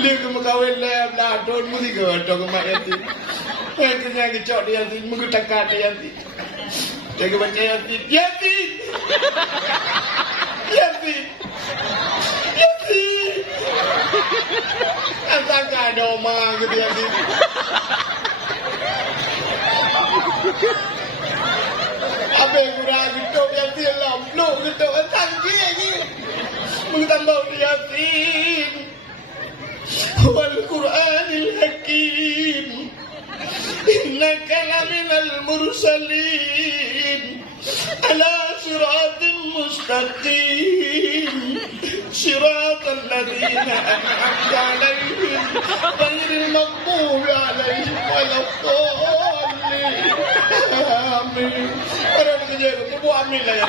Dia ke makawin lah Don mesti ke Dong mak yanti Kena kecok dia yanti Mengutakat dia yanti Jaga baca yanti Yanti Yanti Yanti Asangka ada omang gitu yanti Apa yang kurang gitu yanti Lomplo gitu Asangki lagi Mengetambah yasin Wal Qur'anil Hakim Innaka laminal mursalin Ala siratin mustaqim Siratal ladhina an'amta alaihim Ghairil maghdubi alaihim waladdallin Amin. Orang kerja itu amin lah ya.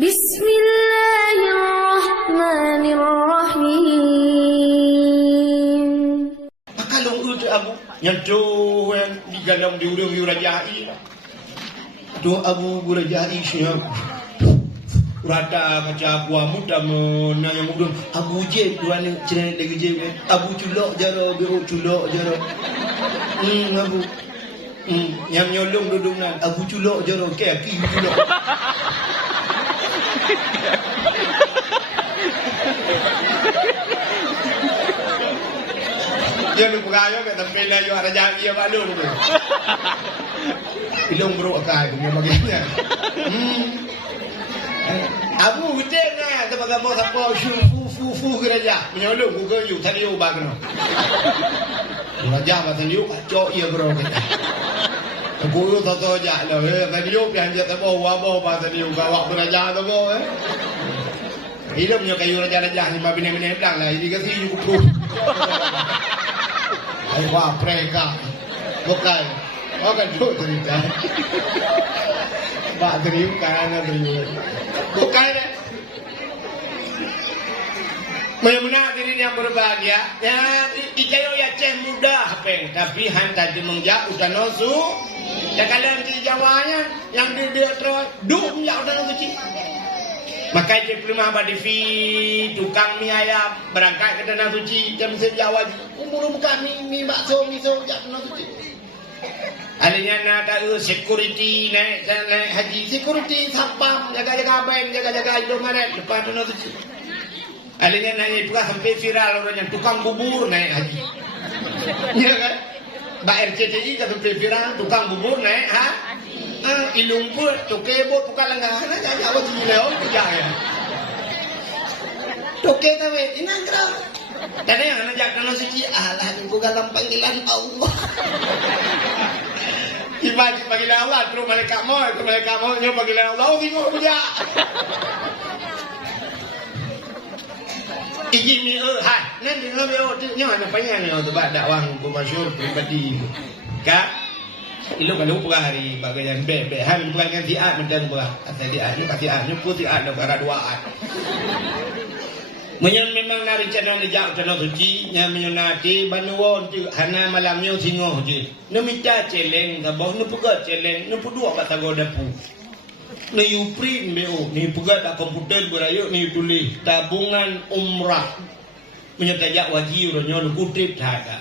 Bismillahirrahmanirrahim. Kalau udah abu nyadoh yang di dalam diurung yurajai. Do abu gurajai siap. Rata kaca gua muda menang yang mudun abu je dua ni cerita lagi je abu culok jaro biru culok jaro. Abu yang nyolong duduk nan abu culok jaro kaki culok. Dia lu perayo kat tempat lain yo ada jari dia balu tu. Ilung bro akai punya bagiannya. Abu gede na tempat kamu sampai fu gereja. Menyolong Google you tadi you bagno. Raja macam you kacau ia bro kita. Guru tahu aja lah. Tadi you yang jatuh bawa tadi you bawa gereja tu bawa. Hidup punya kayu raja-raja ni bina-bina bilang lah. Ini kasi you kupu. Wah mereka bukan tu cerita. Pak terima kan terima. Bukan. Menyemuna diri yang berbahagia. Ya ijayo ya ceh mudah peng. Tapi hantar di mengjak udah nosu. Dan kalian di Jawanya yang di dia terus duk mengjak udah nosu cik. Maka dia prima badifi tukang mie ayam berangkat ke Tanah Suci jam Jawa umur buka mie bakso miso jak Tanah Suci. Alanya nak tahu security naik haji security sapam jaga bank jaga Indomaret depan Tanah Suci. Alanya naik buka sampai viral orangnya tukang bubur naik haji. Ya kan? Mbak RCTI dah sampai viral tukang bubur naik ilung pun toke bot bukan langgahan aja awak jileo kerja ya toke tawe inang kira tadi yang ngajak Tanah Suci alah tunggu dalam panggilan Allah ibadi panggilan Allah terus malaikat mau nyo panggilan Allah bingung kerja iki mi nanti ngopi nyo ana panjang nyo tu bak dakwah masyhur pribadi ka Ilo kalau pernah hari bagian bebek hal bukan kan tiat macam berah atau tiat ni pasti tiat ni pun tiat ada berat duaan. Menyen memang nari channel ni jauh Tanah Suci yang menyonati banuan tu hana malamnya singoh je. Nu minta celeng kabah nu puga celeng nu pudua kat tago dapu. Nu print beo ni puga dak komputer berayo ni tulis tabungan umrah. Menyetajak wajib ronyo kutip ada.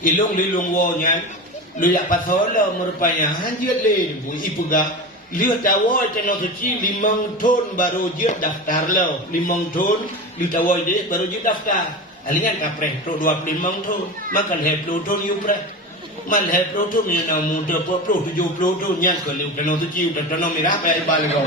Ilung lilung wonyan lu yak pasola merupanya hanjut le bu ipuga liu tawo Tanah Suci 5 ton baru je daftar lo 5 ton liu tawo je baru je daftar alingan kapre to 25 ton makan 20 ton yu pre mal 20 ton nya na muda 70 ton nya ke liu Tanah Suci udah Tanah Merah pa ibal go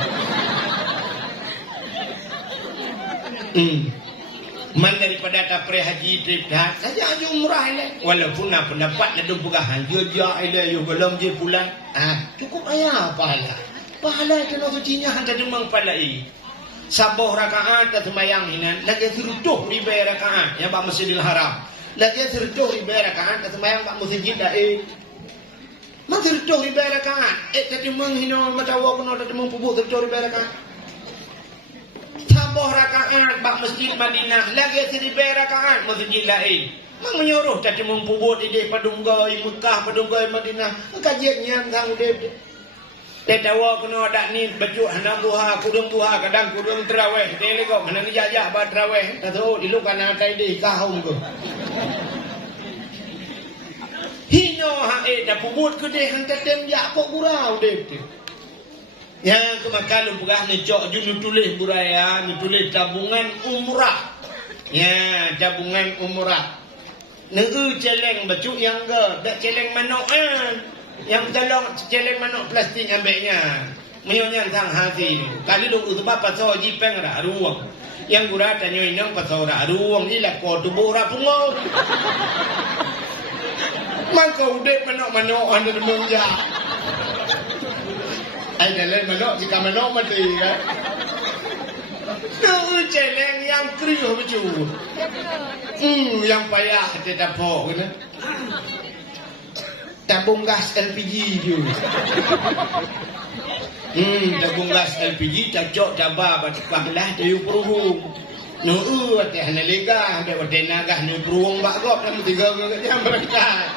Man daripada tapre haji trip dah saja haji umrah ile walaupun nak pendapat ada pegahan dia ile yo belum je pulang cukup ayah pahala Tanah Suci nya hantar demang palai saboh rakaat sembahyang hinan lagi serutuh ribu rakaat yang bak Masjidil Haram lagi serutuh ribu rakaat sembahyang bak masjid dae man serutuh ribu rakaat tadi menghino matawa kuno tadi mempubuh serutuh ribu rakaat saboh rakaat bak Masjid Madinah lagi 1000 rakaat masjid lain. Mang menyuruh tadi mempubut ide padunggai Mekah padunggai Madinah kajiannya tang de. Tetawa kena ada ni baju hanam duha, kudung duha, kadang kudung terawih. Dia lekok mana ni jajak ba terawih. Tak tahu ilu kana tai di kahung tu. Hino ha dah pubut ke deh hantar tem jak kok gurau deh tu. Ya kemakan pegah ni cok ju tulis buraya, ni tulis tabungan umrah. Ya, tabungan umrah. Neu celeng baju yang ke, dak celeng manok yang tolong celeng manok plastik ambilnya. Menyonya sang hati ni. Kali duk utba pasal jipeng ra ruang. Yang gura tanyo inang pasal ra ruang ni lah ko tubuh ra pungo. Mangko udep manok-manok anda menja. Ai dalam manok jika manok mati kan. Neu celeng yang kriuh baju. Yang payah tidak pok kan. Tabung gas LPG tu. Tabung gas LPG cocok cabar batukang lah tayu peruhung. Neu teh hana lega ada wadai nagah ni peruhung bak gop dalam 3 jam berangkat.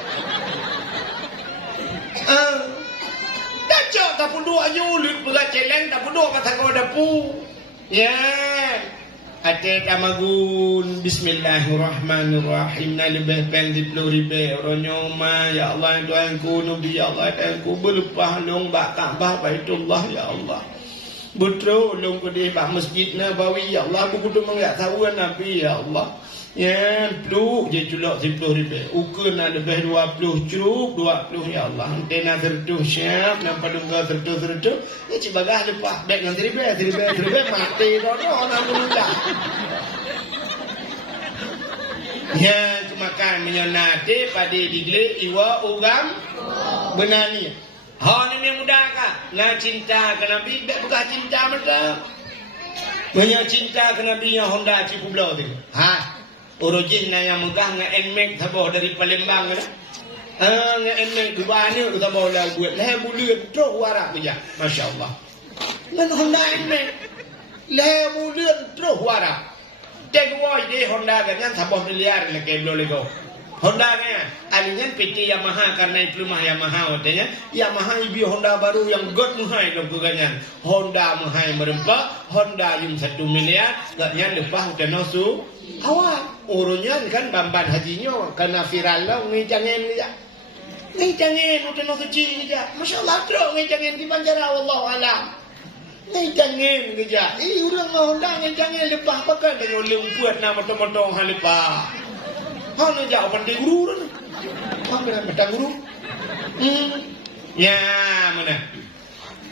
Cocok tak pun aja ulit pula celeng tak pun pasal kau dapu. Ya. Ate tamagun bismillahirrahmanirrahim na lebih pen di 10,000 ronyoma ya Allah Tuhanku nabi ya Allah Tuhanku berlepah long bak Kaabah Baitullah ya Allah betul long ke di bak Masjid Nabawi ya Allah aku kudu mengat tahu nabi ya Allah ya peluk je culak 10,000 ukur na lebih 20 curuk 20 ya Allah antena tertuh siap nampak dungga tertuh ya cibagah lepas baik dengan 3,000 mati rono namun dah ya makan menyonati pada digli iwa ugam benani ha ni mudah kah na cinta ke nabi bukan cinta mata punya cinta ke nabi yang Honda Cipublau tu ha origin na yang megah dengan enmek tabah dari Palembang dah. Dengan enmek dubanya tu tabah lah buat leh bulan teruk warak beja. Masya-Allah. Dengan Honda enmek leh bulan teruk warak. Tek woi di Honda kan tabah miliar le ke blo lego. Honda kan alingan PT Yamaha karena itu mah Yamaha katanya. Yamaha ibi Honda baru yang god muhai lo ganyan. Honda muhai merempak, Honda yung 1 miliar, gaknya lepas udah nasu. Awak urunya kan bamban hajinya kena viral lah ngejangin dia. Ngejangin udah nak kecil dia. Masya-Allah teruk ngejangin di Banjarah wallahu alam. Ngejangin dia. Urang Honda ngejangin lepas pakai dengan lembut nama motong-motong hal lepas. Ha nak jauh pandai guru ni. Ha mana guru? Ya mana?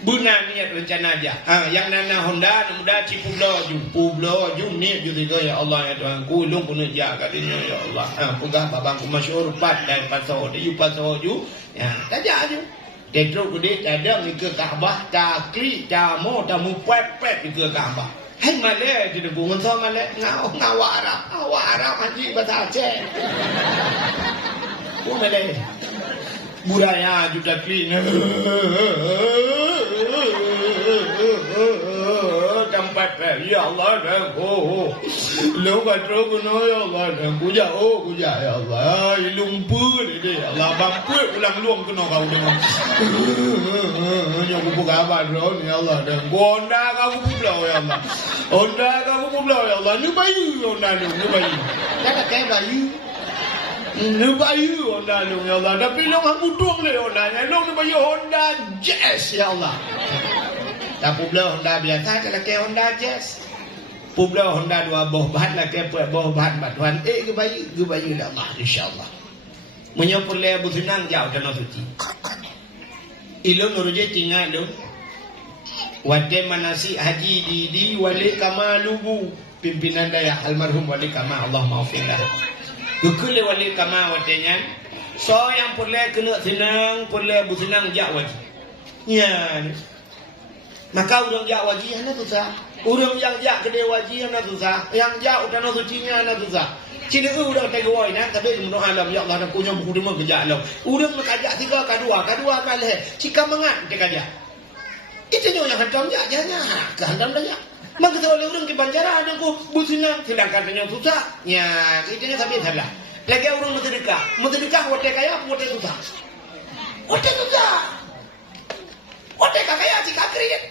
Bunan niat rencana aja. Yang nana Honda muda Cipublau ju ni ju tiga ya Allah ya Tuhanku long pun ja katanya ya Allah. Pegah babangku masyhur pat dan pasau de yu pasau ju. Ya, tajak ju. Tetro gede ada ke Kaabah takli jamo tamu pep ke Kaabah. Hai male di bungun so male ngawara haji bahasa Aceh. Oh male. Budaya juga clean. Tempat ya Allah dan lu katro kuno ya Allah dan kuja ya Allah lumpur ini Allah bangku ulang luang kena kau dengan yang buka kabar ya Allah dan Honda kau pulau ya Allah Honda kau pulau ya Allah ni bayu Honda ni bayu tak kayak bayu ni bayu Honda lu ya Allah tapi lu aku tuang le Honda lu ni bayu Honda Jazz ya Allah. Tak pulau Honda biasa kalau ke Honda Jazz. Pulau Honda 2 boh bahan lah ke boh bahan batuan. Ke bayu dah Allah insya-Allah. Menyopur le butunang jauh tanah suci. Ilmu nuruje tinggal lu. Wate manasi haji di wali kamalubu pimpinan daya almarhum wali kama Allah maafkanlah. Gukule wali kama watenya. So yang purle kena senang purle butunang jauh wajib. Ya. Maka urang jak wajih na susah. Urang yang jak gede wajih na susah. Yang jak tanah sucinya na susah. Cina urang tak gawai na tapi menurut alam ya Allah nak punya buku demo kerja alam. Urang nak ajak 3 kadua kali. Cika mangat dia kajak. Itu yang hantam jak janya. Hantam dah. Maka kalau urang ke Banjarah ada ku busina sedangkan yang susah. Ya, itu tapi salah. Lagi urang mesti dekah wate kaya wate susah. Wate susah. Wate kakaya si kakrit.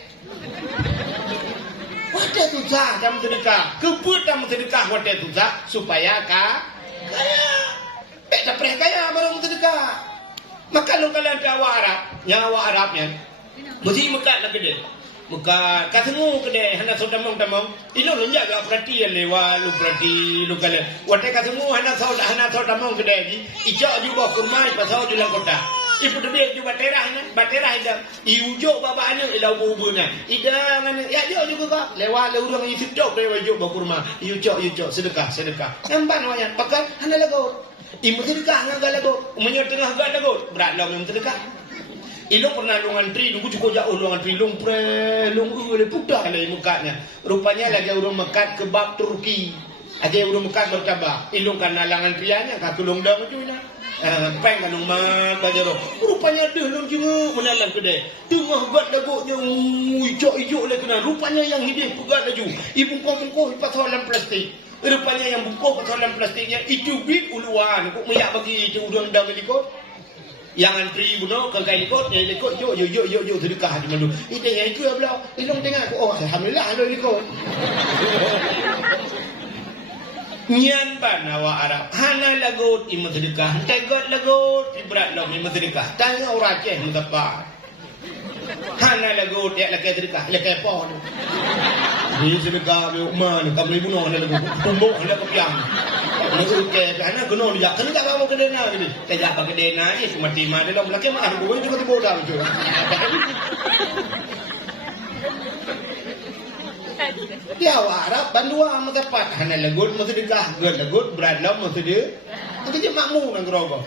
Wate susah dalam sedekah. Kebut dalam sedekah wate susah supaya kaya. Tak pernah kaya baru sedekah. Maka lu kalian awak Arabnya. Mesti mekat nak gede. Mekat katemu gede hana sodamong-damong. Ilo lu jaga perhatian lewa lu perhati lu kalian. Wate katemu hana sodamong gede ji. Ijak juga kurma pasal jual kota. Ibu dia juga baterah ida. Iujo bapa anu ila ubuna. Ida ngana ya jo juga kak. Lewat urang isi tok lewa jo bakurma. Iujo sedekah. Emban wayan pakai hana lagu. Ibu sedekah nganggal lagu. Menyetengah gak lagu. Berat lah yang sedekah. Ilong pernah longan tri, nunggu cukup jauh longan tri, long le putar le mukanya. Rupanya lagi urang mekat kebab Turki. Ada urang mekat bertabak. Ilong kan nalangan trianya, kak tulung dah macam mana? Peng kan mak bajaro. Rupanya dia long jenguk menalang kedai. Tengah gat dagoknya hijau le kena. Rupanya yang hidup pegat laju. Bungkuk pasal dalam plastik. Rupanya yang bungkuk pasal dalam plastiknya itu bit uluan. Kok meyak bagi itu udang dah melikot. Yang antri buno kengkai likot, yang likot yo sedekah di mana. Itu yang itu belau. Ilong tengah aku alhamdulillah ada likot. Nyan ban awak Arab. Hana lagut imam sedekah. Tegot lagut ibrat long imam sedekah. Tanya orang Aceh mutapa. Hana lagut dia lakai sedekah, lakai apa tu. Ni sedekah be man kam ribu no lagu. Tumbuk hendak kepiang. Nak ke ana kena dia. Kena tak apa kedena ni. Kejap apa kedena ni cuma timah dia long lakai mah aku juga tu bodoh tu. Dia Arab bandua matapat hana lagut sedekah gad lagut berat lam sedekah itu je makmum nang rogo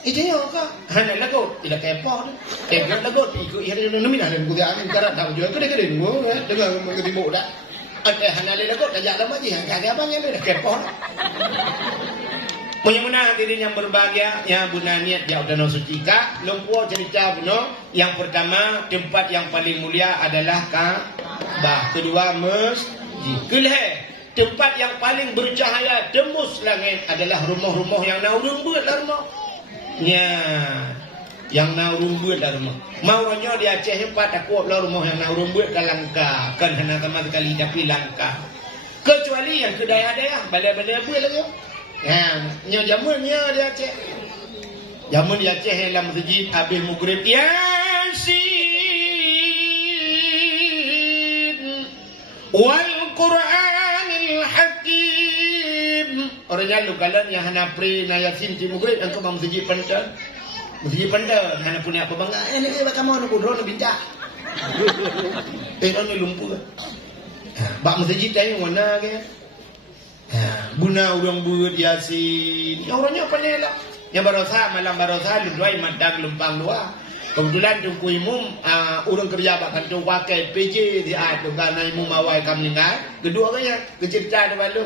itu yo ka hana lagut ila kepo tu gad lagut ikut ia nemi dah ku dia an karat dah jo kede ngo dengar mengerti mo dah ada hana lagut ajak lama je kagak apa nya dah kepo Punya hadirin yang berbahagia, yang guna niat jauh danau suci ka, lumpuh cerita buno. Yang pertama, tempat yang paling mulia adalah Ka'bah. Kedua, masjid. Kelih, tempat yang paling bercahaya tembus langit adalah rumah-rumah yang naurung buat lah rumah. Ya, yang naurung buat lah rumah. Maunya di Aceh hebat takut lah rumah yang naurung buat ke langka. Kan hanya sama sekali tapi langka. Kecuali yang kedai-daya, balai-balai buat lagi. Nya jamun nya di Aceh. Jamun di Aceh dalam masjid habis maghrib Yasin wal Qur'anil Hakim. Orangnya lu kalian yang hana pre na Yasin di maghrib engkau masjid pandai. Masjid pandai hana punya apa bangga. Ini kamu nak drone bincang. Ini lumpuh. Bak masjid tanya mana ke? Guna orang buat Yasin. Yang orangnya apa ni lah? Yang barosa malam barosa luai madang lempang dua. Kebetulan tunggu imum orang kerja bahkan tu pakai PJ di ada karena imum awal kami dengar. Kedua kanya kecerita ada balu.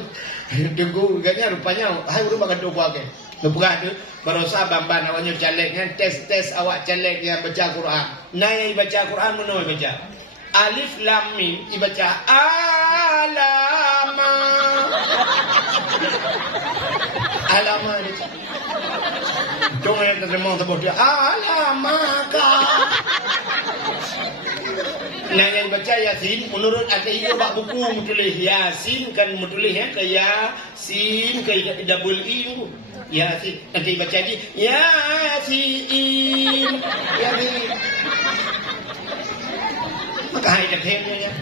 Tunggu kanya rupanya hai orang bahkan tu pakai. Lepas tu barosa bamban awaknya caleg kan tes awak caleg yang baca Quran. Nai baca Quran mana baca? Alif lam mim dibaca alama. Alama ni. Jangan yang terjemah sebut dia alamaka. Nah yang baca Yasin menurut ada itu bak buku menulis Yasin kan menulis ya ke Yasin ke double I tu. Yasin nanti baca lagi Yasin. Yasin. Maka hai dah ya.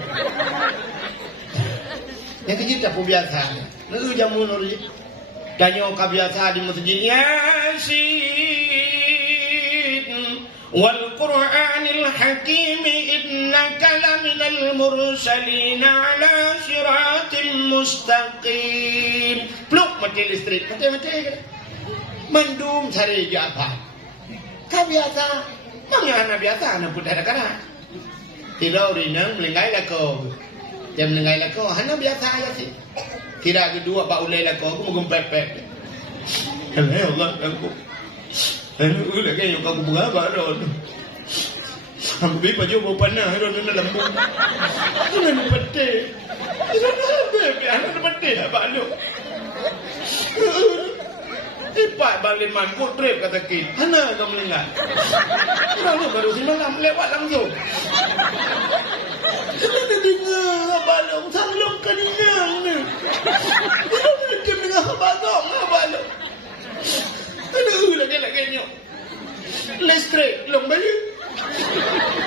Yang kita pun biasa. Lalu jamu nuri. Tanya kau biasa di masjid Yasin wal Qur'anil Hakim innaka laminal mursalin ala siratil mustaqim. Pluk mati listrik. Mati. Mendung cari apa? Kau biasa. Mana biasa anak putih ada Tidak rinang melengai lako. Jam melengai lako hanya biasa aja sih. Kira kedua pak ulai lako aku mengumpet-pet. Allah aku. Aku lagi yang kau buat apa ron? Aku beli baju bau panah ron dalam lembut. Aku nak pete. Itu apa? Anak pete apa lu? Ipak baliman putrip kata kit. Mana kau melengah? Orang tu baru semalam lewat langsung. Kita dengar balong salong kaninang ni. Kita macam dengar balong balong. Lagi nyok. Listrik long bayu.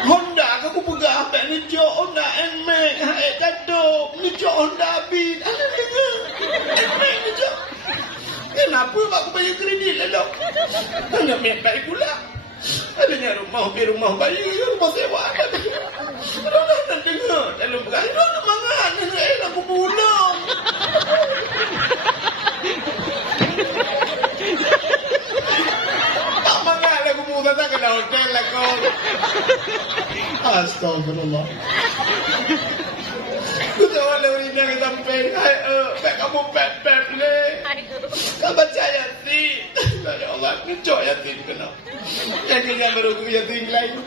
Honda aku pegang apa ni jok Honda NMAX hai kadok ni jok Honda Beat. Ana dengar. NMAX ni jok. Kenapa aku bayar kredit lah dok? Mana baik pula. Adanya rumah bayi, rumah sewa. Orang nak dengar dalam perkara nak mangan. Aku pulang. Tak mangan aku pulang tak kena hotel lah kau. Astagfirullah. Aku tak boleh beri yang sampai. Baik kamu pep-pep le. Kau baca Yasin. Ya Allah, ngecok Yasin kena. Yang kena baru aku Yasin lain.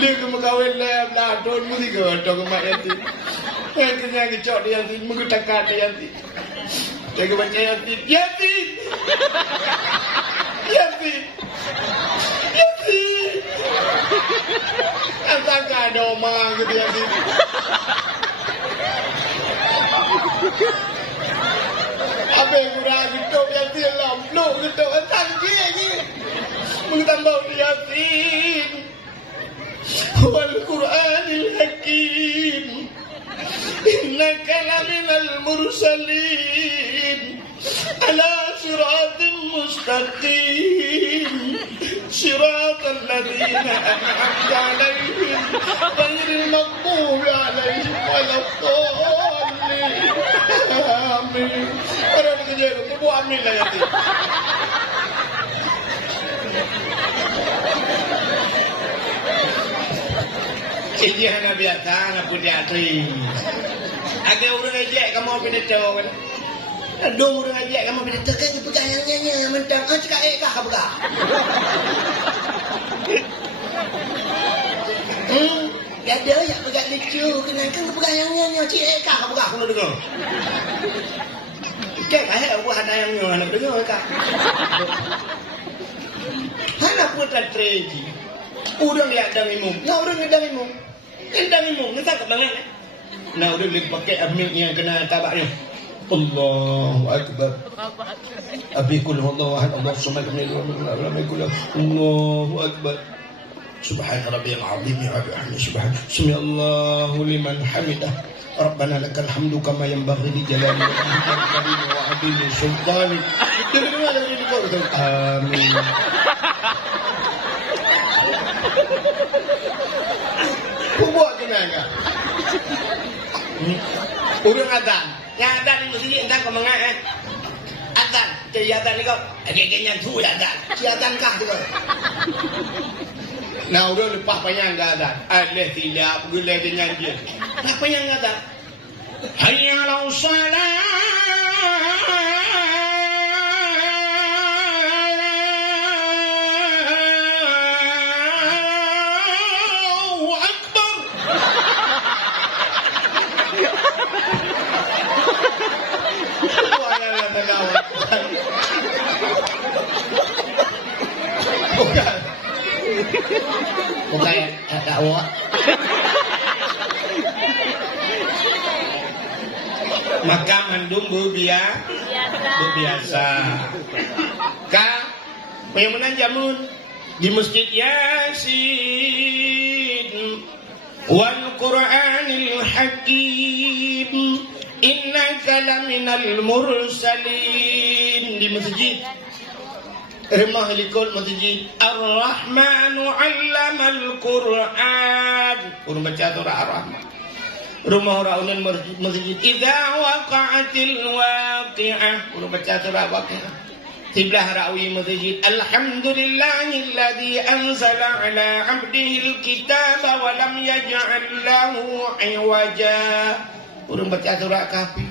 Dia ke mengkawin lem lah. Don mesti ke dong ke mak Yasin. Yang kena ngecok dia Yasin. Mengutakat dia Yasin. Dia ke baca Yasin. Yasin! Yasin! Yasin! Asangka ada omang gitu Yasin. Apa yang kurang hidup Yasin lah. Peluk hidup. Tangki lagi. Mengetambah Yasin. Wal Quranil Hakim. Innaka laminal mursalin. Ala siratin mustaqim. Siratal ladhina an'amta alaihim. Ghairil maghdubi alaihim waladdallin. Amin. Orang ni kerja aku buat amin lah Yasin. Kejian Nabi Atta nak punya tri. Agak orang ajak kamu pergi tahu kan? Dong orang ajak kamu pergi tahu kan? Pegang yang nyanyi mentang. Cakap kah pegang? Ada yang pegang lucu. Kenapa pegang yang nyanyi? Cik kah pegang? Aku nak dengar. Cik kah buat ada yang nyanyi nak dengar kah? Hana putra tri. Orang lihat damimu. Nah orang lihat damimu. Damimu. Nanti tak bangun. Nah orang lihat pakai amin yang kena tabaknya. Allahu Akbar. Abi kul huwallahu ahad. Allahu samad. Allahu Akbar. Subhan rabbiyal azim wa bihamdihi subhan. Samiallahu liman hamidah. Rabbana lakal hamdu kama yanbaghi li jalali wajhika wa 'azimi sultanik. Amin. Buat kenapa? Urang adzan. Yang adzan ni mesti adzan kau mengat adzan. Jadi adzan ni kau agak-agaknya tu adzan. Si adzan kah tu kau? Nah urang lepas panjang ke adzan. Alih tidak gula dengan dia. Lepas panjang ke adzan. Hayya 'alas salat. Bukan dakwah. Maka mandung berbiasa. Kak, yang menanjamun di Masjid Yasin wal Quranil Hakim. Innaka laminal mursalin. Di masjid Rumah Likul Masjid Ar-Rahmanu 'allamal Qur'an. Urang baca surah Ar-Rahman. Rumah orang masjid idza waqa'atil waqi'ah. Urang baca surah Waqi'ah. Sebelah rawi masjid alhamdulillahilladzi anzala 'ala 'abdihil kitaba wa lam yaj'al lahu 'iwaja. Urang baca surah Kahfi.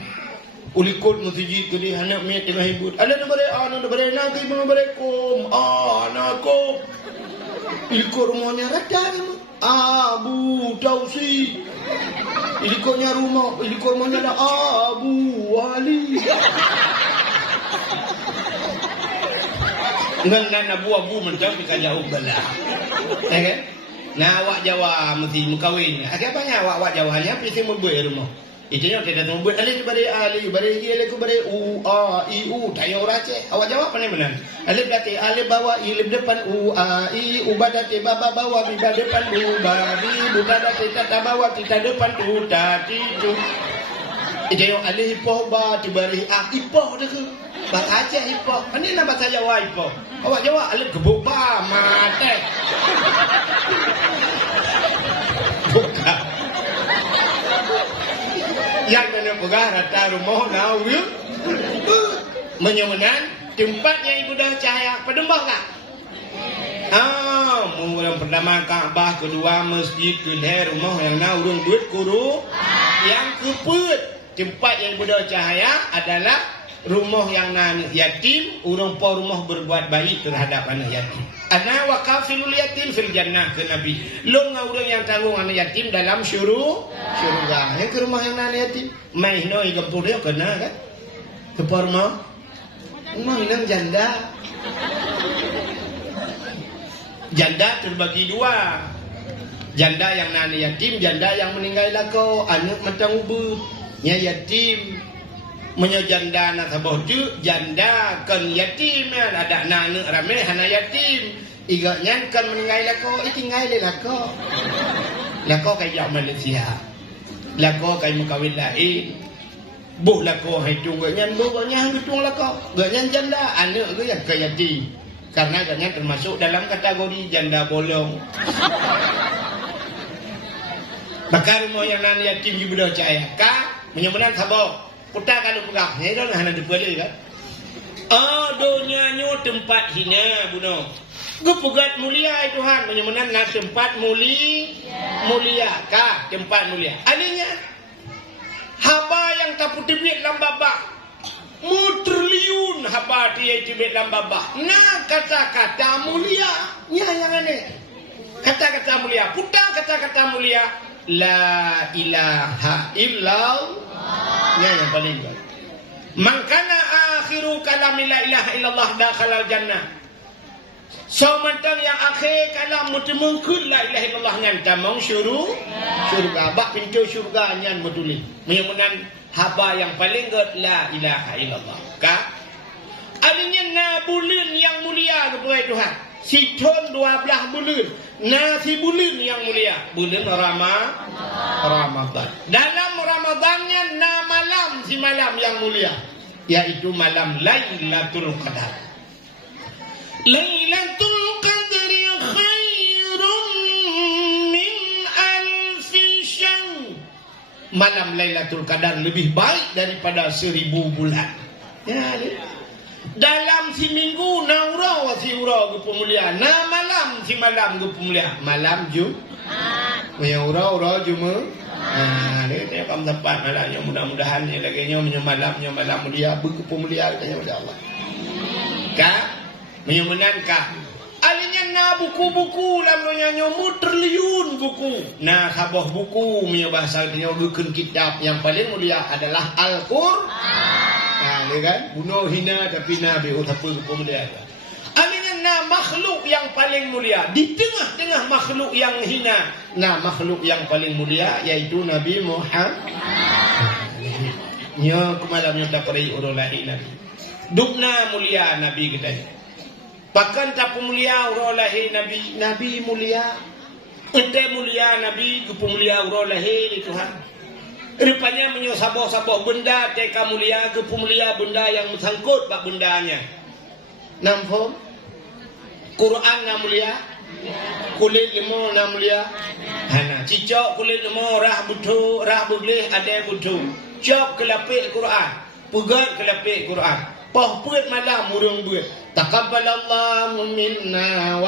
Ulikut masjid tu dia anak mek tengah hibut. Ada nak bare nanti Assalamualaikum. Anakku. Ulikut rumahnya rada ni. Abu Tausi. Ulikutnya rumahnya ada Abu Wali. Ngan abu-abu macam pika jauh belah. Kan? Nah awak Jawa mesti mengkawin. Akhirnya awak Jawanya pasti membuat rumah. Itunya tidak membuat alif bari ku bari u a i u tayo race. Awak Jawa pandai benar. Alif berarti alif bawah i lip depan u a i u badate baba bawah bi depan u babi budada tita bawah tita depan tu tati tu. Itunya alif ipoh ba tibari a ipoh dah ke. Bahasa Aceh ipoh. Ini nama bahasa Jawa ipoh. Awak Jawa alif gebuk ba mate. Bukan. Yang mana pegah rata rumah nau menyemenan tempatnya ibu dah cahaya pedembah tak? Mula pertama Kaabah, kedua masjid, kedua rumah yang nau urung duit kuru. Yang keput tempat yang ibu dah cahaya adalah rumah yang nan yatim, urung po rumah berbuat baik terhadap anak yatim. Ana wa kafilul yatim fil jannah ke Nabi. Long orang yang tanggung anak yatim dalam syurga. Yang ke rumah yang nan yatim. Mai noi gempur dia kena kan? Ke rumah. Rumah yang janda. Janda terbagi dua. Janda yang nan yatim, janda yang meninggal lako, anak matang ubud. Nya yatim. Menyajanda nak sabah tu janda kan yatim kan ada anak ramai hana yatim igaknya kan meninggal lako tinggal lako kayak Malaysia lako kayak mukawin lain buh lako hai tungganya hitung lako gaknya janda anak tu yang kayak yatim karena gaknya termasuk dalam kategori janda bolong. Bakar rumah yang nan yatim ibu dah cahaya ka menyebenan sabah Kuta kalau pegang, ni dah hana dipelai kan? Dunia nyo tempat hina buno. Gupugat mulia Tuhan, menyemenan nak tempat mulia kah? Tempat mulia. Aninya haba yang tak putih duit lambabah. Mutriliun haba dia duit lambabah. Nah kata-kata mulia, nya yang aneh. Kata-kata mulia, putar kata-kata mulia. La ilaha illallah. Yang paling baik. Mangkana akhiru kalami la ilaha illallah dakhalal jannah. Sementara yang akhir kalam mutemungkul la ilaha illallah ngan tamang syurga. Bak pintu syurga nyan meduli. Menyunan haba yang paling god la ilaha illallah. Ka? Alinya na bulan yang mulia kepada Tuhan. Siton 12 bulan. Nasi bulan yang mulia. Bulan Ramadan. Dalam Ramadannya na malam si malam yang mulia. Yaitu malam Lailatul Qadar. Lailatul Qadri khairun min alfi syahr. Malam Lailatul Qadar lebih baik daripada 1000 bulan. Ya, dalam si minggu na urau si urau gupu mulia, na malam si malam gupu mulia, malam Jumat. Punya urau Jumat. Dia kamu dapat malamnya mudah-mudahan ni lagi nya malam mulia gupu mulia katanya pada Allah. Ka menyumenan ka. Alinya na buku-buku lamanya nyomu triliun buku. Nah sabah buku punya bahasa dia bukan kitab yang paling mulia adalah Al-Qur'an. Nah, kan? Bunuh hina tapi Nabi apa kemuliaan. Alinya na makhluk yang paling mulia di tengah-tengah makhluk yang hina. Nah, makhluk yang paling mulia yaitu Nabi Muhammad. Nya kemalamnya tak peri urulahi Nabi. Dukna mulia Nabi kita. Bahkan tak mulia urulahi Nabi mulia. Ente mulia Nabi kemulia urulahi Tuhan. Rupanya menyosabok-sabok benda teka mulia ke pemulia benda yang sangkut bak bendanya. Nampak? Quran na mulia, kulit limau na mulia. Hana cicok kulit limau rah butuh, rah boleh ada butuh. Cok kelapik Quran, pegat kelapik Quran. Poh puit malam murung buat. Taqabbalallahu minna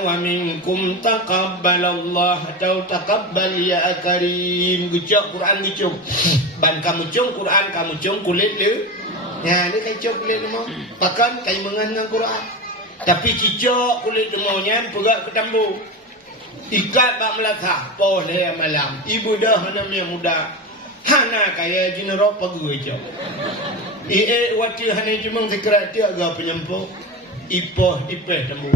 wa minkum taqabbalallah atau taqabbal ya karim. Gucok Quran gucok. Ban kamu cung Quran kamu cung kulit le. Ya ni kai cok kulit lemau. Pakan kai mengan Quran. Tapi cicok kulit lemau nyan pegat ketambu. Ikat bak melakah poh le malam. Ibu dah namanya muda. Hana kaya jinero pagi cok. Wati hanya cuma sekira dia agak penyempur. Ipoh ipeh temu.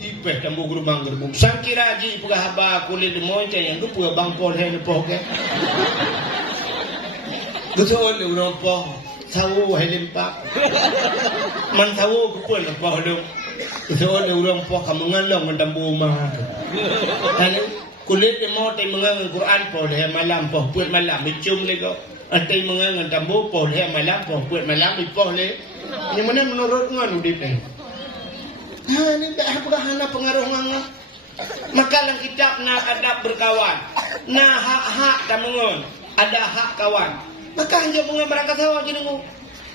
Ipeh temu gerbang gerbung. Sangkira ji pegah haba kulit demoy yang tu pegah bangkol hen poh ke. Betul ni orang poh. Sawo hen limpak. Man sawo ku pun poh lu. Betul ni orang poh kamungan long mentambu mah. Kan kulit demoy tai mengang Quran poh he malam poh puat malam dicium le ko. Antai mengangan tambu poh le malam poh puat malam poh le. Ini mana menurut ngan udip ni. Ha ni dah apa pengaruh ngan. Maka dalam kitab nak adab berkawan. Nah hak-hak tamungun. Ada hak kawan. Maka hanya mengan berangkat sawah jenengu.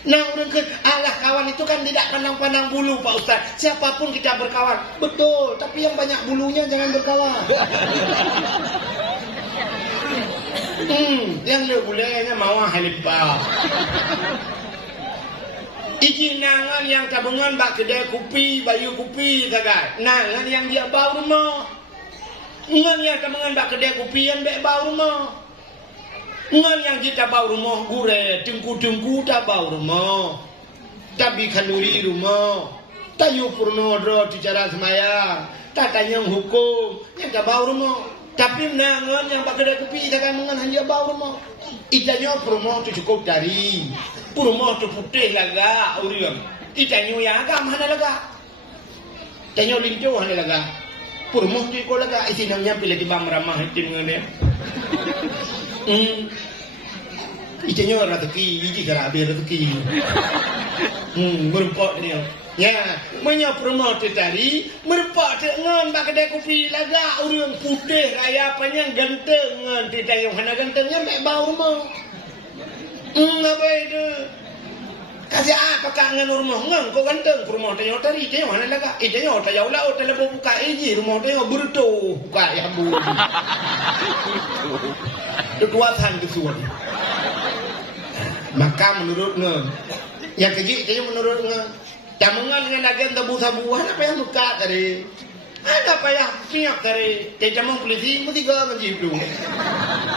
Nah urang ke alah kawan itu kan tidak pandang-pandang bulu Pak Ustaz. Siapapun kita berkawan. Betul, tapi yang banyak bulunya jangan berkawan. Yang le bolehnya mau halipah. Iki nangan yang tabungan bak kedai kopi, bayu kopi kagak. Nangan yang dia bau rumah. Ngan yang tabungan bak kedai kopi yang bek bau rumah. Ngan yang kita bau rumah gure, tengku-tengku tak bau rumah. Tapi kanuri rumah. Tayu purnodro bicara semaya. Tak tanya hukum, yang tak bau rumah. Tapi nangan yang bak kedai kopi kagak mengan hanya bau rumah. Itanya rumah tu cukup dari. Rumah tu putih laga uriang. Itanyo yang agak mana laga? Tanyo linjo mana laga? Rumah tu ko laga isi namanya pilih di bang ramah itu mengenai. Itanyo rezeki, iji kerabi rezeki. Merupak ni. Ya, menyo rumah tu tadi merupak tu ngan bak kedai kopi laga uriang putih raya apanya ganteng ngan itanyo mana gantengnya mek bau rumah. Apa itu? Kasih apa kangen rumah ngang kau ganteng ke rumah tanya tadi tanya mana laga? Tanya tanya ulah hotel lepas buka ini rumah tanya bertu buka ya bu. Kekuatan kesuwan. Maka menurut ngang yang keji tanya menurut ngang jamungan dengan agen tabu-tabuan apa yang buka tadi? Ada apa yang siap tadi? Tanya jamung polisi mesti kau menjib tu.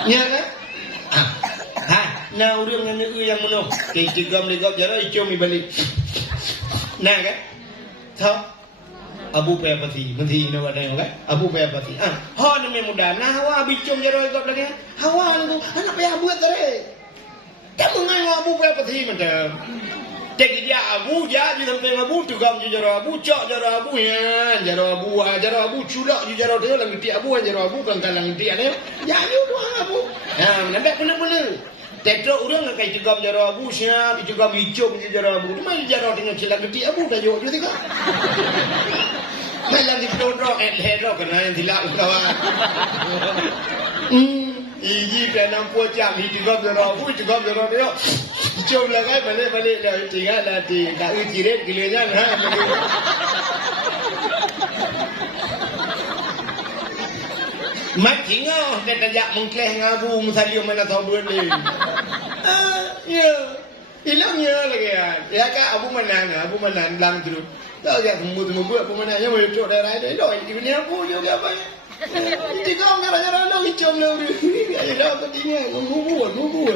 Ya kan? Nah urang dengan yang mana? Kayak tigam legap jara icom balik. Nah kan? Tahu? Abu payah pati, mesti nak ada yang kan? Abu payah pati. Ha ni muda. Nah hawa bicom jara legap lagi. Hawa ni tu, anak payah buat tadi. Kamu ngai abu payah pati macam. Jadi dia abu dia di tempat abu tu gam jara abu cak jara abu ya, jara abu cudak jara dia lagi ti abu jara abu kan kalang ti ane. Ya ni abu. Nampak benar-benar. Tetap orang nak kait juga jara abu siap, juga hijau jara abu. Mana jara dengan celah gede abu dah jauh juga. Malam di pelodok, helok kena yang silap kawan. Iji penang pocam, juga jara abu, juga jara dia. Hijau belakang balik dah tinggal dah di tak ujiret giliran ha. Mat tinggal dia tajak mengkleh ngabu musalium mana tahu boleh. Ya. Hilangnya lagi ya. Ya kan abu menang lang terus. Tahu ya temu buat abu menang yang boleh tok daerah dia. Doi ini abu juga apa. Ini kau nyara-nyara lo hicam lo. Ayo dah ketingnya ngubu.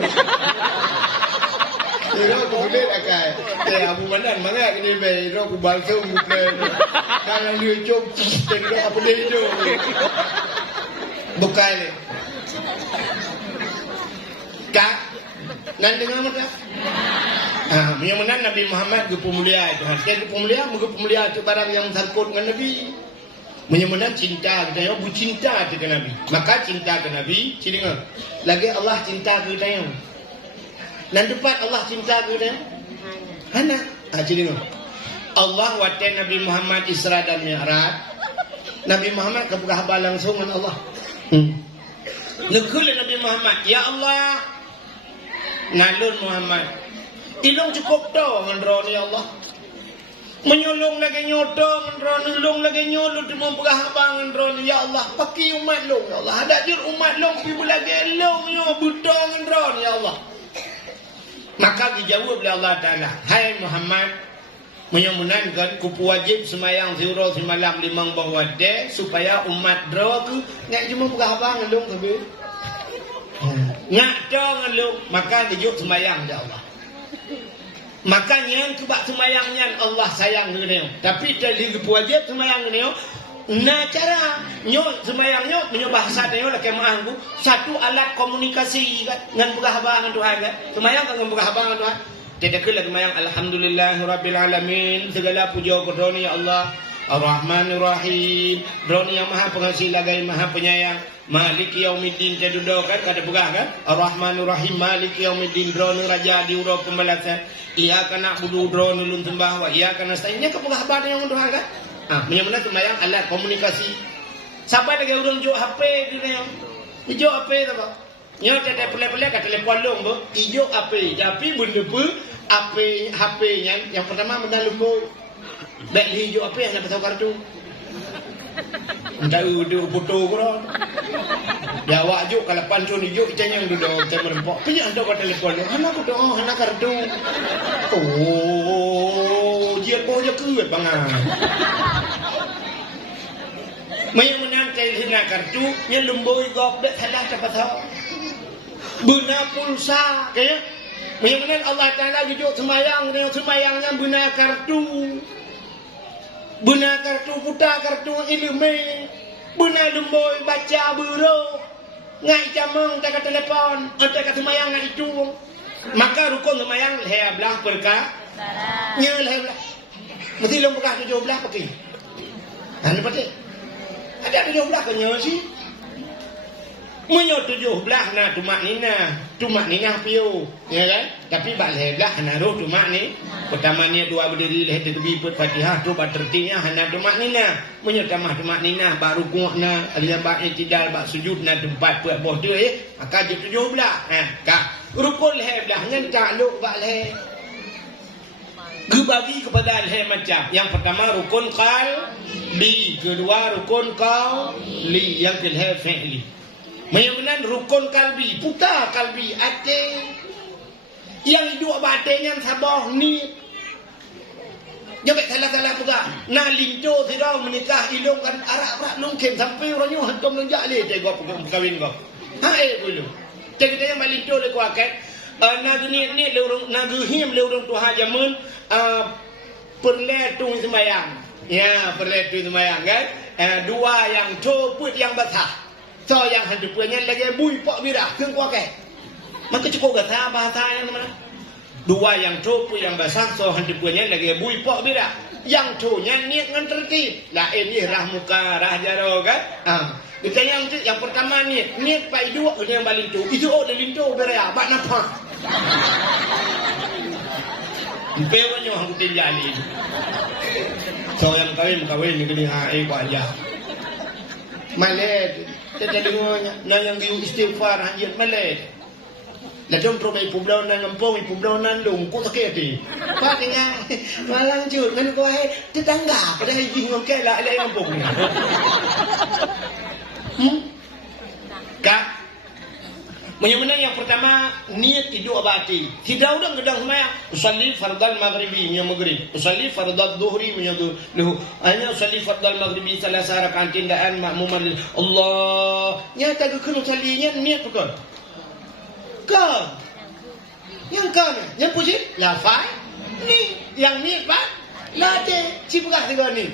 Iro aku boleh akai. Abu menang mangak ni be iro aku balsam bukan. Kalau dia hicam iro apa dia itu. Bukan ni. Kak, nanti dengar mana? Yang mana Nabi Muhammad ke pemulia itu. Dia ke pemulia itu barang yang sangkut dengan Nabi. Yang mana cinta kita, ya, bu cinta ke Nabi. Maka cinta ke Nabi, cinta. Lagi Allah cinta ke kita. Dan tepat Allah cinta ke kita. Hana, cinta. Allah waten Nabi Muhammad Isra dan Mi'raj. Nabi Muhammad kebuka haba langsung dengan Allah. Nekul Nabi Muhammad, ya Allah, nalun Muhammad. Ilung cukup dah dengan ya Allah. Menyolong lagi nyodong nulung lagi nyolong cuma berhabang ndron ya Allah pakai umat long ya Allah ada jur umat long pi lagi long yo buta ndron ya Allah maka dijawab oleh Allah Taala hai Muhammad menyamunankan kupu wajib semayang zuhur semalam 5 bawah de supaya umat dro tu ngai cuma berhabang long tapi Ngak dong lu, maka dijuk sembahyang ya Allah. Makanya kebak sembahyangnya Allah sayang dengan tapi dari wajib sembahyang dengan nah cara nyo sembahyang nyo menyo bahasa nyo lah kemahku satu alat komunikasi kan dengan berhabangan Tuhan kan sembahyang kan dengan berhabangan Tuhan tidak kira sembahyang alhamdulillahirabbil alamin segala puja kepada Allah Ar-Rahmanir Rahim droni yang maha pengasih lagi maha penyayang Maliki Yaumiddin kedudukan kan kada begah kan Ar-Rahmanir Rahim Maliki Yaumiddin droni raja diurau pembalasan ia kana budu droni lun sembah wa ia kana stainya ke pengahaban yang Tuhan kan benar-benar sembahyang alat komunikasi sampai lagi orang jual HP gitu yang hijau HP tu apa nyo tete pelek-pelek kat telefon long bo hijau HP tapi benda pun HP nya yang pertama benda lumpur baik hijau HP yang pasal kartu entah udah foto kau ya awak juk kalau pancun hijau icanya yang duduk saya merempok punya anda kat telefon hana aku doa hana kartu jiat boh je kuat bangang Mayang menantai hingga kartu yang lumbui gop dek salah cepat tahu. Bina pulsa kaya. Mayang menan Allah Taala jujuk sembayangnya bina kartu. Bina kartu putar kartu ilmu. Bina lumbui baca biro. Ngai jamang tak telefon, tak sembayang ngai itu. Maka rukun sembayang leher belah berkah. Nya leher belah. Mesti lom berkah 17 pakai. Kan pakai. Ada 17 kenya sih. Menyo 17 na tumak nina piu, ya kan? Tapi balik belah na roh tumak ni. Pertama ni dua berdiri leh tebi put Fatihah tu bab tertinya hana tumak nina. Menyo tamah tumak nina baru kuatna alian bab i'tidal bab sujud na tempat puat boh tu maka 17. Ka rukun leh belah ngan takluk bab leh. Bagi kepada leh macam yang pertama rukun qalbi, kedua rukun qauli, yang kelih fi'li. Menyamanan rukun kalbi, putar kalbi hati. Yang hidup batinnya sabah ni. Jangan salah-salah juga. Nah linco sirau menikah ilung kan arak-arak lungkem sampai orangnya hantum nang jale tengok kawin kau. Hai dulu. Kita yang malinco le kuaket. Nagu ni lurung nagu him lurung Tuhan jamun perletung sembahyang. Ya, perletung sembahyang kan. Dua yang coput yang basah. So yang hendak punya lagi bui pak birah keung kuaket. Maka cukup bahasa yang mana? Dua yang coput yang basah so hendak punya lagi bui pak birah. Yang tunya niat ngan tertib. Lah ini rah muka rah jaro kan. Kita yang pertama niat pai dua yang paling tu. Itu lintu berea bak napa. Pewanya aku tinggalin. So yang kawin ni kini hai kwa aja. Malet, kita dengarnya, na yang di istighfar hajat malet. Lah dong trobai publao nan ngampong publao nan lung ko sakit di. Patnya malang jut ngan ko hai tetangga pada hai ngom ke la lai ngampong ni. Ka menyamana yang pertama niat hidup abadi. Tidak udang gedang semaya. Usalli fardal maghribi nya maghrib. Usalli fardal dhuhri nya dhuhr. Hanya usalli fardal maghribi salasa rakaat tindaan makmuman Allah. Nya tak kena usallinya niat bukan. Kan. Yang kan, yang puji lafaz ni yang niat pak. Late cipagah tiga ni.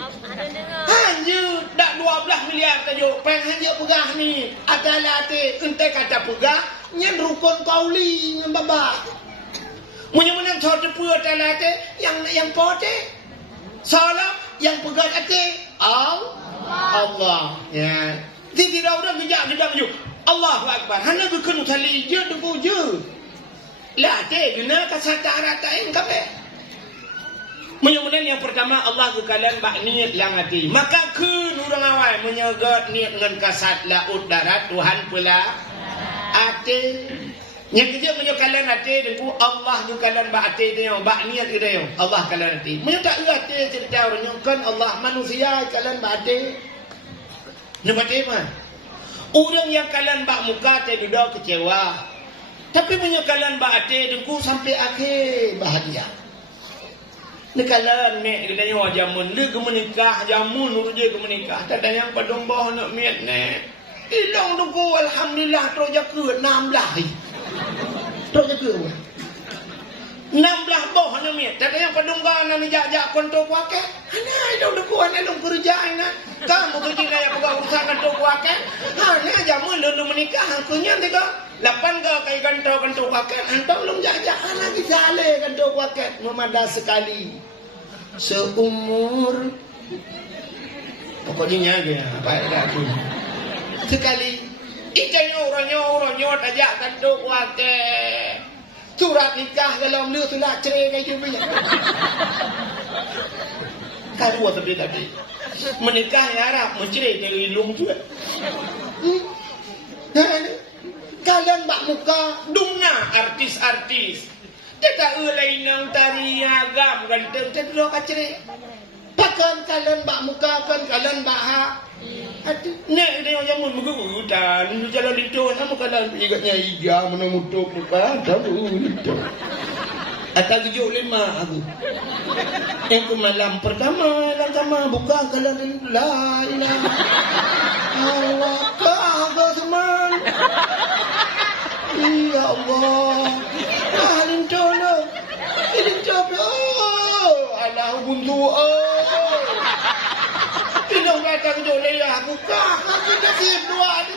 Hanya dak 12 miliar tajuk peng hanya pegah ni adalah te entai kata pegah nyen rukun qauli ngam baba munyo menang thot pu adalah te yang pote salam yang pegah ate Allah ya tidak orang bijak ju Allahu akbar hanya bekun kali je dugu je la te guna kasatara ta ing kape. Menyamakan yang pertama Allah kekalian bak niat lang hati. Maka kun orang awal menyegat niat dengan kasat laut darat Tuhan pula hati. Yang ketiga menyokalian hati dengan Allah kekalian bak hati dia bak niat dia Allah kalian hati. Menyetak hati cerita orang kan Allah manusia kalian bak hati. Nampak apa? Orang yang kalian bak muka dia duduk kecewa. Tapi menyokalian bak hati dengan sampai akhir bahagia. Nekalan mek katanya jamun dia ke menikah jamun urut dia ke menikah tak ada yang padong bawah nak miat nek Ilong duku alhamdulillah terus jaga 16. Terus jaga. 16 boh hanya miet. Tapi yang pedunggan ni jak kontor kuake. Hana ilong duku ilong kerja ina. Kamu tu cina yang pegang urusan kontor kuake. Hana jamu lu menikah akunya tiga. 8 ke kai kantor kuake. Antum belum jak lagi sale kantor kuake. Memada sekali. Seumur pokoknya aja apa ada tu. Sekali ikannya orang ajak kantor kuake. Surat nikah dalam lir surat cerai kayak gitu ya. Kan buat tadi. Menikah ya Arab, mencerai dari lung juga. Kalian bak muka dumna artis-artis. Tidak ulai nang tari agam ganteng tidak kacere. Pakan kalian bak muka kan kalian bak ha. Aduh, nek dia yang menunggu dan jalan itu nama kalian ingatnya iga menemutuk lupa tahu itu. Atau 75 aku. Yang ke malam pertama buka kalian la ilaha Allah ka teman. Ya Allah. Halin tolo. Ini coba. Allah buntu. Pinong datang joleh lah buka. Aku nasib dua ni.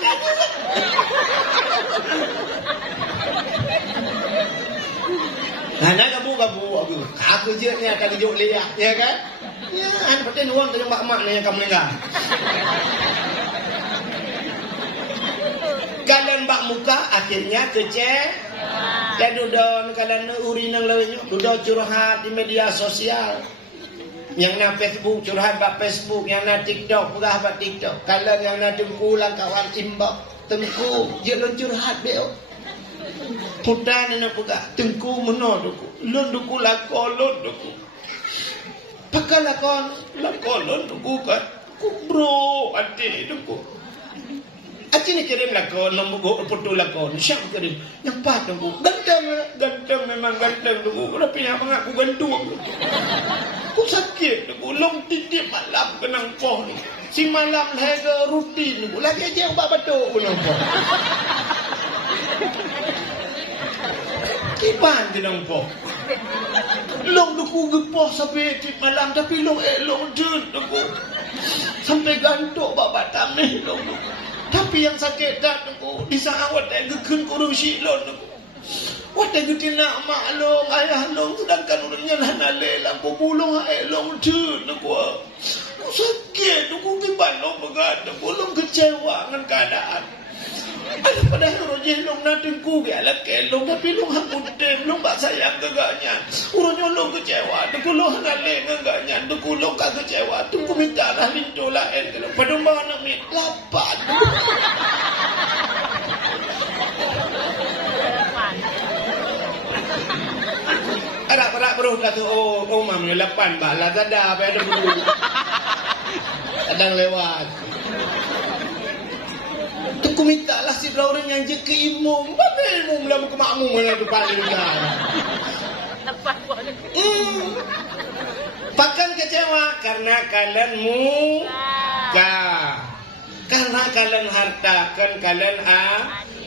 Anak kabu aku. Aku je ni akan joleh ya kan? Ya, an paten uang dengan mak-mak ni yang kamu dengar. Kalian bak muka akhirnya kecek. Dan duduk kalian uri nang lainnya. Duduk curhat di media sosial. Yang nak Facebook curhat bak Facebook, yang nak TikTok pegah bak TikTok. Kalian yang nak tengkulang kawan imbak tengku je lon curhat beo. Putan ni nak pegah tengku meno duku. Lon duku lakon lon duku. Pakai lakon lon duku kan. Kubro ati duku. Ati ni kirim lakon nombor foto lakon. Siapa kirim? Yang pat duku. Ganteng memang ganteng duku. Tapi yang mengaku gantung. Aku sakit, aku long titik malam kenang poh ni. Si malam lega rutin ni. Lagi aja ubah batuk kenang poh. Kipan kenang poh. Long duku gepoh sampai titik malam tapi long elong jun duku. Sampai gantuk babat tamih long duku. Tapi yang sakit dah duku. Di saat awak tak gekun kurusi long duku. Wah, tengok nak mak long, ayah long, sedangkan orangnya lah nalai lampu bulung, ayah long jun, aku sakit, aku kiban long begat, aku long kecewa dengan keadaan. Ada padahal orangnya long natengku, biarlah kelong, tapi long hakutem, long bak sayang kegaknya. Orangnya long kecewa, aku long nalai kegaknya, aku long tak kecewa, aku minta lah lintu lain, pada mana mit, lapan. Arak-arak beruh kata, oh mamnya 8 bah, Lazada apa ada bulu. Kadang lewat. Aku minta lah si orang yang je ke imum. Mana imum lah ke makmum mana tu paling kan. Pakan kecewa karena kalian karena kalian harta, kan kalian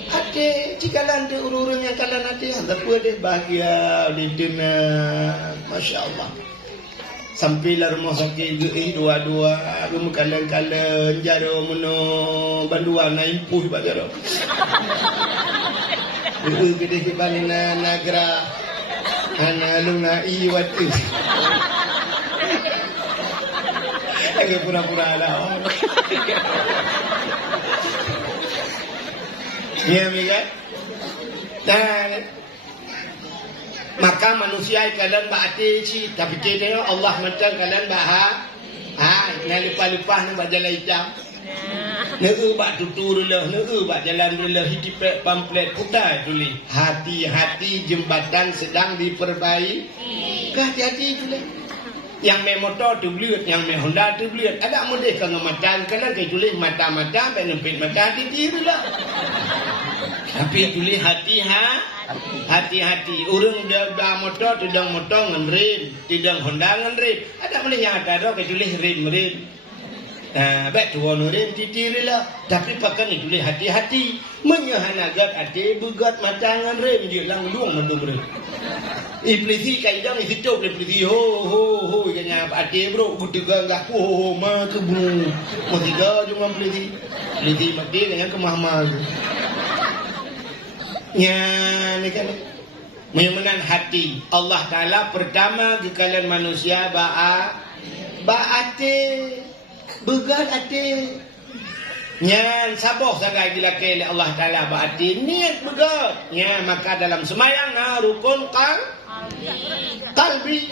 ada, jika kalian ada urun yang kalian ada, anggap deh bahagia di dunia, Masya Allah. Sampailah rumah sakit dua-dua, rumah kalian jaro meno banduan naik puh bagaro. Gede kibanina nagra, analunga iwatu. Agak pura-pura lah. Ya, amiga. Dan maka manusia kalian baati ci tapi kita Allah macam kalian bah nak lupa-lupa nak baca hitam. Nak ubah tutur lah, nak ubah jalan lah hidup pamflet putar tulis. Hati-hati jembatan sedang diperbaiki. Hati-hati tulis. Yang main motor tu belut, yang main Honda tu belut. Ada mudah kalau macam kalian kayak tulis mata-mata, benefit mata hati lah. Tapi tulis hati-hati. Urang dah motor, tudang motor ngan rem, tudang Honda ngan rem. Ada boleh yang ada kayak tulis rem. Baik tua nurin titirilah. Tapi pakai ni tulis hati-hati. Menyahanagat ade begat matangan rem je lang luang mendung rem. Iplisi kaidang isi top iplisi ho kanya ade bro gudega enggak ho ma kebun. Mo tiga cuma iplisi. Iplisi mati kanya kemahmal. Nya ni kan menyamanan hati. Allah Taala pertama ke kalian manusia baate begat ate nyan saboh sangai bila kele Allah Taala baate niat begat nya maka dalam semayang rukun qalbi.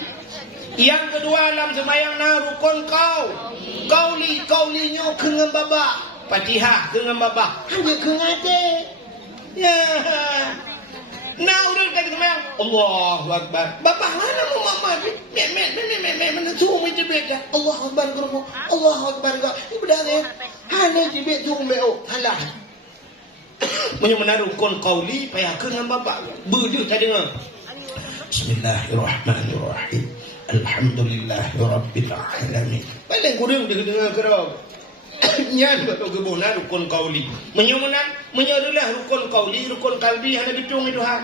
Yang kedua dalam semayang rukun kaulinya keungan baba Fatihah keungan baba hanya keungan ate ya. Nah udah kita semayang Allahu Akbar. Bapak mana mau mama? Mana tu macam beda. Allahu Akbar guru. Allahu Akbar guru. Ini benar ya. Hanya jibet tu meo. Halah. Punya menarukun qauli payah dengan bapak. Bedu tak dengar. Bismillahirrahmanirrahim. Alhamdulillahirabbil alamin. Paling kurang dia dengar kerap. Nyan betul kebuna rukun qauli. Menyorulah rukun qauli, rukun qalbi hana bitung itu ha.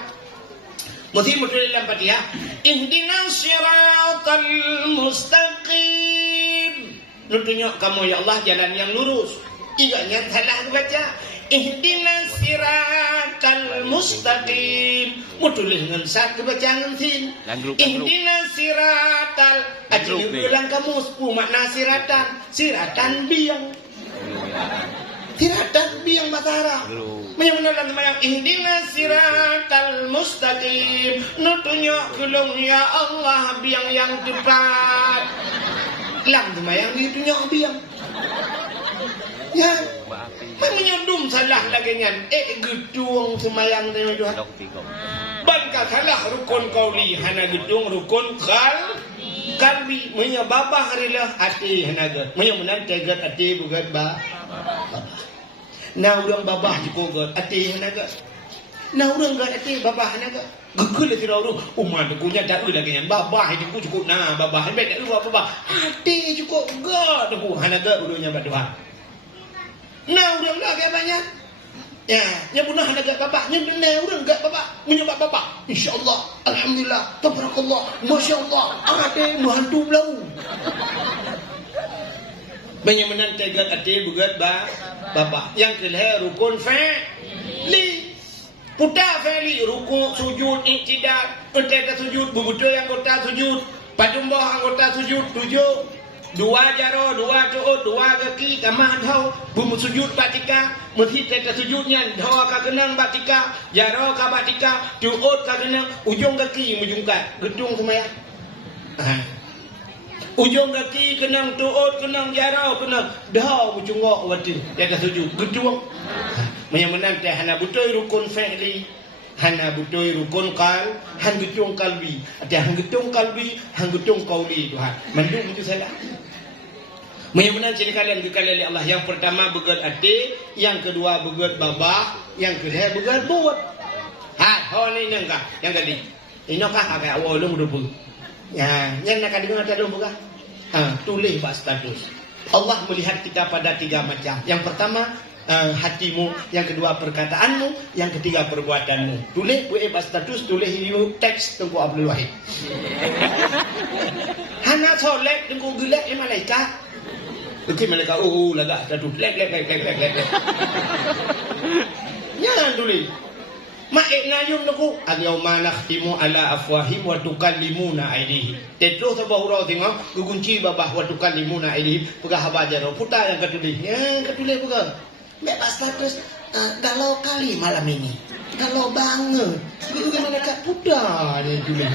Mesti mutul dalam Fatihah. Ihdinas siratal mustaqim. Tunjuk kamu ya Allah jalan yang lurus. Iganya salah baca. Ihdinas siratal mustaqim. Mutul dengan satu bacaan sin. Ihdinas siratal. Ajib ulang kamu 10 makna siratan biang. Siratan biang bahasa Arab. Menyamakan semayang ihdinas siratal mustaqim. Nutunjuk kulung ya Allah biang yang tepat. Lang semayang ditunjuk biang. Ya. Menyedum salah lagi nyan. Gedung semayang dengan Tuhan. Bangka salah rukun qauli hana gedung rukun qalbi menyababah harilah hati hanaga menyamunan tegat hati bugat babah. Nah urang babah cukup hati hanaga. Nah urang gat hati babah hanaga. Gegul tira urang umat kunya dak lagi yang babah itu cukup nah babah baik dak babah. Hati cukup gat aku hanaga urangnya berdoa. Nah urang lagi banyak. Ya, nya punah hanaga babah, nya benar urang gat babah, menyebab babah. Insyaallah, alhamdulillah, tabarakallah, masyaallah, ade muhantu belau. Menyamanan tegat ate bugat babah. Yang kelih rukun fi'li. Puta fi'li ruku sujud iktidal, entek sujud bubutu yang anggota sujud, padumbah anggota sujud 7. 2 jaro, 2 tuut, 2 kaki, tamah dhau, bumu sujud batika, mesti teta sujudnya, dhau ka kenang batika, jaro ka batika, tuut ka kenang, ujung kaki menjungkat, gedung semaya. Ujung kaki kenang, tuut kenang, jaro kenang, dhau menjungok wati, teta sujud, gedung. Menyamanan teh hana butoi rukun fi'li. Hana butoi rukun han gedung qalbi. Ada han gedung qalbi, han gedung qauli Tuhan. Mandung itu salah. Menyamanan ciri kalian Allah. Yang pertama begat hati, yang kedua begat babah, yang ketiga begat buat. Ni nangka, yang tadi. Inokah agak awal lu mudah. Ya, yang nak dengar tadi bukan? Tulis pak status. Allah melihat kita pada 3 macam. Yang pertama hatimu, yang kedua perkataanmu, yang ketiga perbuatanmu. Tulis status, tulis teks Tengku Abdul Wahid. Hana solek tengku gelak malaikat. Okey malaikat lagak status lek. Jangan tulis. Ma'ikna yun naku al-yawma nakhtimu ala afwahim wa tukallimuna aydihim. Tetro sa bahura tengok gugunci babah wa tukallimuna aydihim. Pegah habajaro putar yang ketulis. Yang ketulis pegah. Bebas status galau kali malam ini. Galau banget. Gimana kat putar yang tulis.